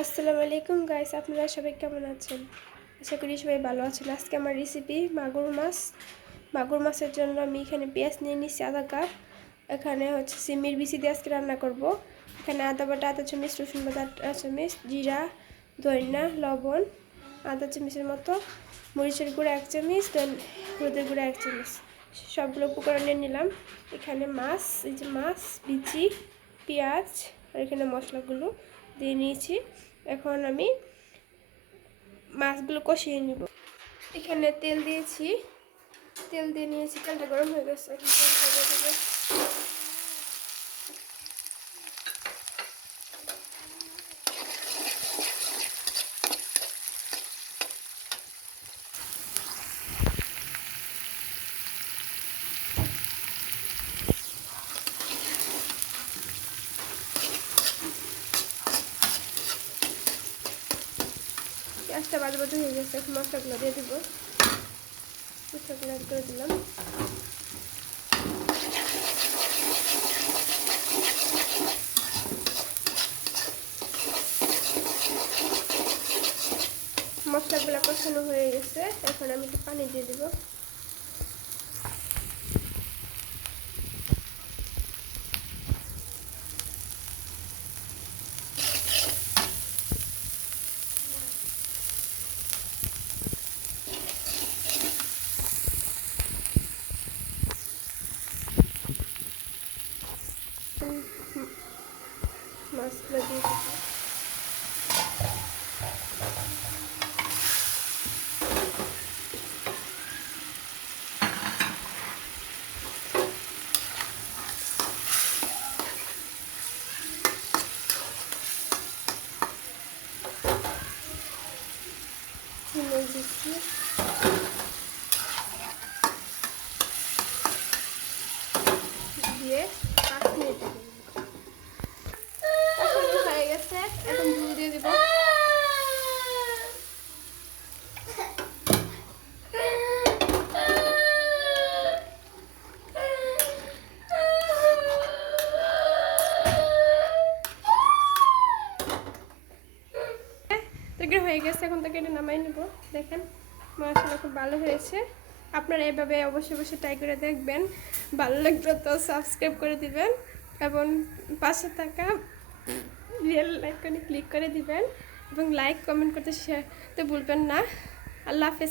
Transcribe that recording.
আসসালামু আলাইকুম গাইস আপনারা সবাই কেমন আছেন? আশা করি সবাই ভালো আছেন। আজকে আমার রেসিপি মাগুর মাছ। মাগুর মাছের জন্য আমি এখানে পেঁয়াজ নিয়ে নিচ্ছি আধা কাপ এখানে হচ্ছে সিমির বিচি দিয়ে আজকে রান্না করব। এখানে আদা বাটা আধা চামচ, রসুন বাটা আধা চামচ, জিরা, ধনিয়া, লবণ আধা চামচের মতো, মরিচের গুঁড়া এক চামচ হলুদের গুঁড়া এক চামচ। সবগুলো উপকরণ নিলাম। এখানে মাছ, এই যে মাছ, বিচি, পেঁয়াজ, আর এখানে মশলাগুলো। দিয়ে নিয়েছি। এখন আমি মাছগুলো কষিয়ে নিব। এখানে তেল দিয়েছি। তেল দিয়ে নিয়েছি, তেলটা গরম হয়ে গেছে। পেঁয়াজটা বাজে বাজে হয়ে গেছে, এখন মশলাগুলো দিয়ে দেবো। মশলাগুলো অ্যাড করে দিলাম। মশলাগুলো কষানো হয়ে গেছে, এখন আমি একটু পানি দিয়ে দেবো। মাছগুলো দিয়ে দিচ্ছি। দিয়ে হয়ে এখন ঝুল দিয়ে হয়ে গেছে, এখন তরকারিটা নামাই নেব। দেখেন মাছগুলো খুব ভালো হয়েছে। আপনারা এভাবে অবশ্যই অবশ্যই ট্রাই করে দেখবেন। ভালো লাগলে তো সাবস্ক্রাইব করে দিবেন। এবং পাশে থাকা রিয়েল লাইকনে ক্লিক করে দিবেন এবং লাইক কমেন্ট করতে শেয়ার তো ভুলবেন না। আল্লাহ হাফেজ।